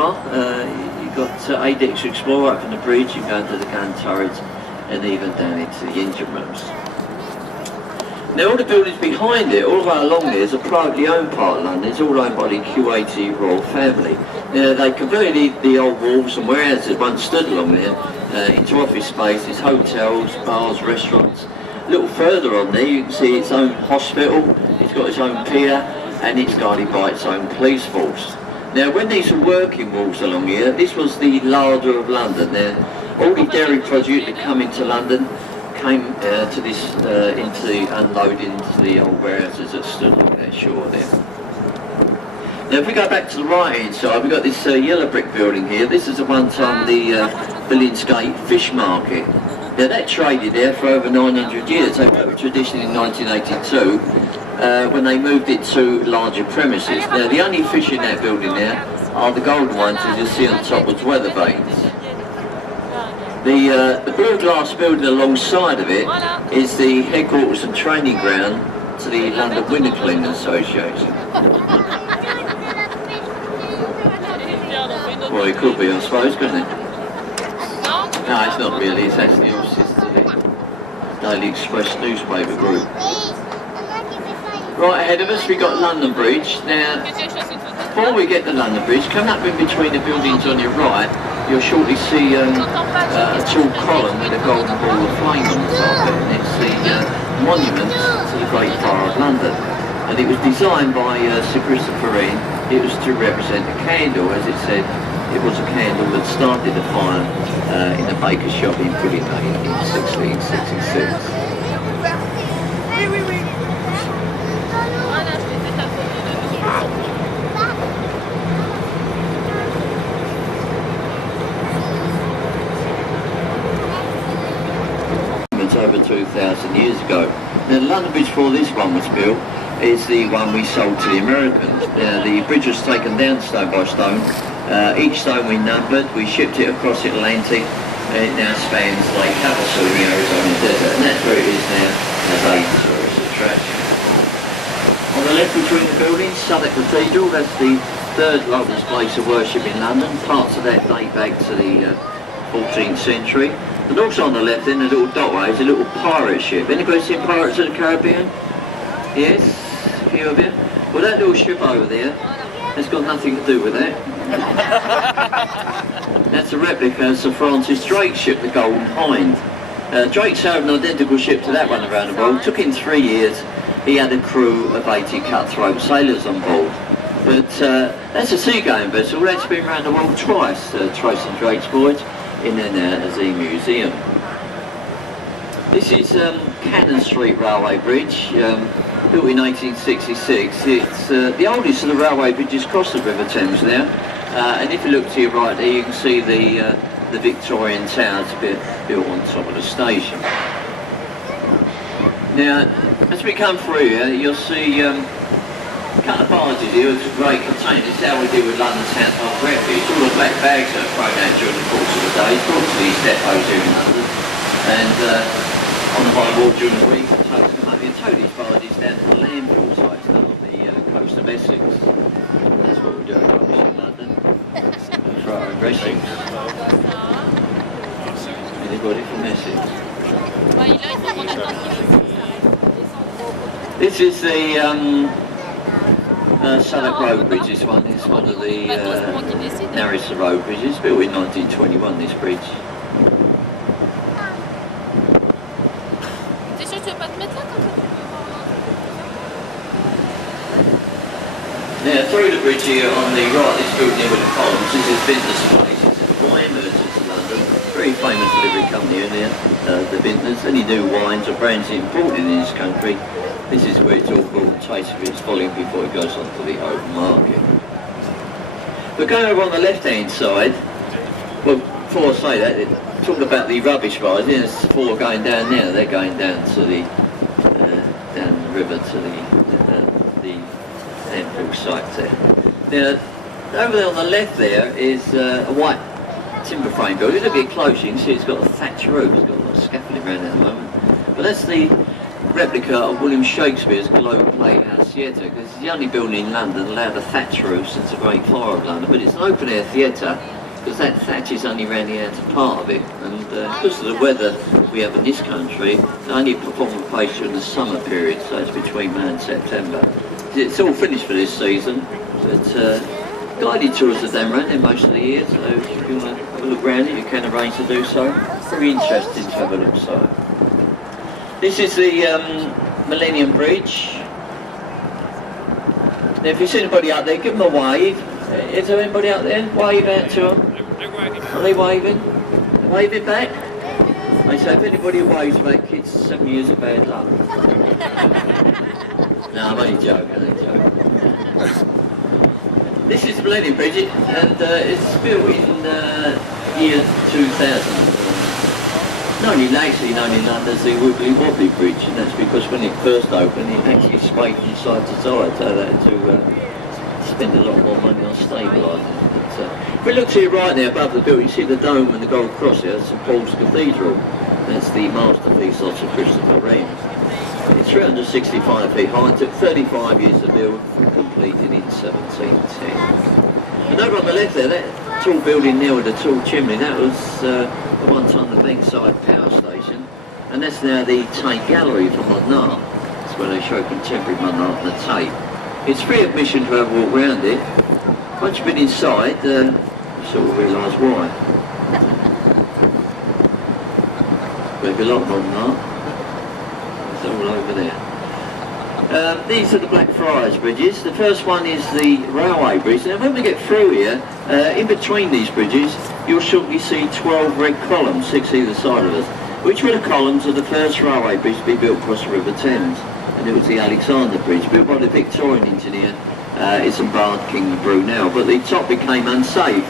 far. You've got A-Decks Explorer up from the bridge, you go into the gun turrets and even down into the engine rooms. Now all the buildings behind it, all the way along there, is a privately owned part of London. It's all owned by the Q80 royal family. Now they converted the old wharves and warehouses that once stood along there into office spaces, hotels, bars, restaurants. A little further on there you can see its own hospital, it's got its own pier and it's guarded by its own police force. Now when these were working wharves along here, this was the larder of London. Now all the dairy produce that come into London came to this, into the unloading into the old warehouses that stood along that shore there. Now if we go back to the right hand side, we've got this yellow brick building here. This is at one time the Billingsgate Fish Market. Now that traded there for over 900 years. They broke tradition in 1982 when they moved it to larger premises. Now the only fish in that building there are the golden ones as you see on top with weather vanes. The blue glass building alongside of it is the headquarters and training ground to the London Winter Cleaning Association. Well, it could be, I suppose, couldn't it? No, it's not really. It's actually offices to the Daily Express newspaper group. Right ahead of us, we've got London Bridge. Now, before we get to London Bridge, coming up in between the buildings on your right, you'll shortly see a tall column with a golden ball of flame on the top of it, and it's the monument to the Great Fire of London. And it was designed by Sir Christopher Wren. It was to represent a candle, as it said. It was a candle that started the fire in a baker's shop in Puddington in 1666. Over 2,000 years ago. Now the London Bridge before this one was built is the one we sold to the Americans. The bridge was taken down stone by stone. Each stone we numbered, we shipped it across the Atlantic, and it now spans Lake Havasu in the Arizona desert, and that's where it is now as a tourist attraction. On the left between the buildings, Southwark Cathedral, that's the third largest place of worship in London. Parts of that date back to the 14th century. And also on the left in the little dotway is a little pirate ship. Anybody seen Pirates of the Caribbean? Yes? A few of you? Well that little ship over there has got nothing to do with that. That's a replica of Sir Francis Drake's ship, the Golden Hind. Drake sailed an identical ship to that one around the world. It took him 3 years. He had a crew of 80 cutthroat sailors on board. But that's a seagoing vessel. That's been around the world twice, tracing Drake's voyage in an Azee Museum. This is Cannon Street Railway Bridge, built in 1866. It's the oldest of the railway bridges across the River Thames now. And if you look to your right there, you can see the Victorian towers built on top of the station. Now, as we come through here, you'll see a couple of barges here with great containers. This is how we deal with London's Household Refuge. All the black bags that are thrown out during the course of the day, brought to these depots here in London. And on the high wall during the week, the totes come up here and tow these barges down to the landfill sites down on the coast of Essex. That's what we're doing rubbish in London. For our own residents. Anybody from Essex? This is the Southwark Road Bridge, this one. It's one of the narrowest road bridges, built in 1921, this bridge. Now, through the bridge here on the right, this building here with the columns, this is Vintner's Place. This is the wine merchants of London. Very famous delivery company in there, the Vintners. Any new wines or brands imported in this country, this is where it's all brought and tasted for its volume before it goes on to the open market. But going over on the left-hand side, well, before I say that, talking about the rubbish bars, there's four going down there. They're going down to the down the river to the landfill site there. Now, over there on the left there is a white timber frame building. Look at it close, you can see it's got a thatch roof. It's got a lot of scaffolding around it at the moment. But that's the replica of William Shakespeare's Globe Playhouse Theatre, because it's the only building in London allowed a thatch roof since the Great Fire of London, but it's an open air theatre because that thatch is only round the outer part of it, and because of the weather we have in this country, they only perform a place during the summer period, so it's between May and September. It's all finished for this season, but guided tours are done around there most of the year, so if you want to have a look around it, you can arrange to do so. Very interesting to have a look. So this is the Millennium Bridge. Now, if you see anybody out there, give them a wave. Is there anybody out there? Wave out to them. Are they waving? Waving back? They say if anybody waves back, it's 7 years of bad luck. No, I'm only joking, I'm only joking. This is the Millennium Bridge, and it's built in year 2000. Actually known in London as the Wibbly Wobbly Bridge, and that's because when it first opened, it actually swayed from side to side, so they had to spend a lot more money on stabilising it. If we look here right there above the building, you see the dome and the gold cross here, St Paul's Cathedral. That's the masterpiece of Sir Christopher Wren. It's 365 feet high, it took 35 years to build, completed in 1710. And over on the left there, that tall building there with the tall chimney, that was the one time the Bankside Power Station, and that's now the Tate Gallery for modern art. That's where they show contemporary modern art on the Tate. It's free admission to have a walk around it. Once you've been inside, you sort of realise why. There'll be a lot of modern art. It's all over there. These are the Blackfriars bridges. The first one is the railway bridge. Now when we get through here, in between these bridges, you'll shortly see 12 red columns, 6 either side of us, which were the columns of the first railway bridge to be built across the River Thames. And it was the Alexander Bridge, built by the Victorian engineer, it's embarked King of Brunel, but the top became unsafe,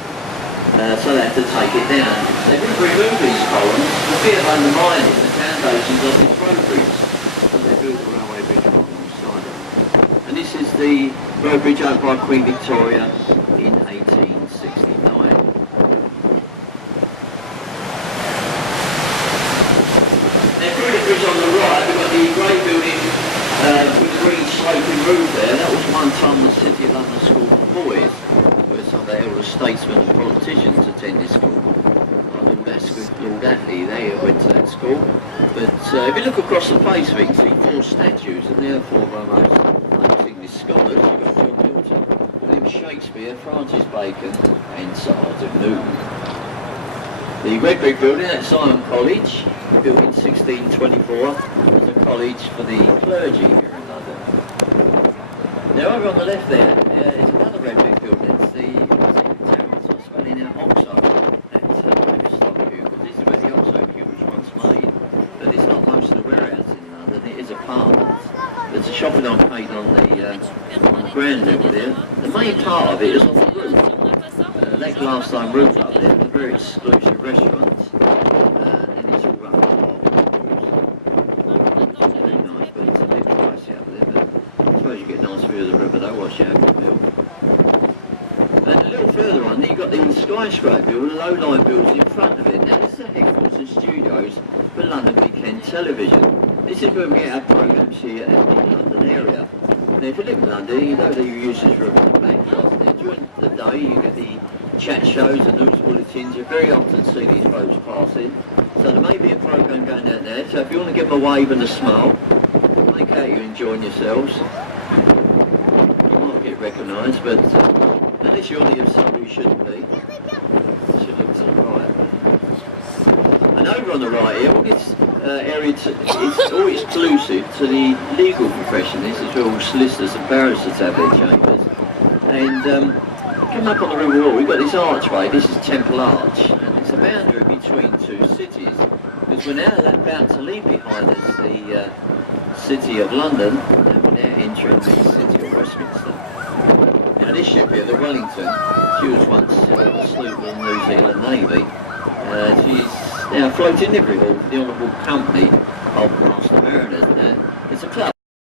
so they had to take it down. They didn't remove these columns for fear of undermining the foundations of this road bridge. They built the railway bridge alongside it. And this is the road bridge opened by Queen Victoria in 1869. Now through the bridge on the right, we've got the great building with the green sloping roof there. That was one time the City of London School for Boys, where some of the elder statesmen and politicians attended school. Lord Attlee, they went to that school. But if you look across the face of it, you see 4 statues, and they're 4 of our most English scholars. You've got John Milton, William Shakespeare, Francis Bacon, and Sir Isaac Newton. The Red Brick Building at Sion College, built in 1624, was a college for the clergy here in London. Now over on the left there is another Red Brick Building. It's the town spelling out Oxo. There's a shopping arcade on the ground level there. The main part of it is on the roof. That glass dome roof up there, a very exclusive restaurant. And it's all run It's very nice, but it's a bit pricey up there. But I suppose you get a nice view of the river though, whilst you have your meal. And a little further on, you've got the skyscraper building, low-line buildings in front of it. Now this is the headquarters and studios for London Weekend Television. This is where we get our programmes here in the London area. Now if you live in London, you know that you use this room as a backdrop. Now during the day you get the chat shows and news bulletins. You very often see these roads passing. So there may be a programme going out there. So if you want to give them a wave and a smile, make out you're enjoying yourselves. You might get recognised, but unless you're on the other side, you shouldn't be. You should look to the right. And over on the right here, all this area is all exclusive to the legal profession. This is where all solicitors and barristers have their chambers. And coming up on the River Wall, we've got this archway. This is Temple Arch, and it's a boundary between 2 cities. Because we're now about to leave behind us the City of London, and we're now entering the City of Westminster. Now this ship here, the Wellington, she was once a sloop of the New Zealand Navy. She's now floating livery hall for the Honourable Company of Master Mariners. It's a club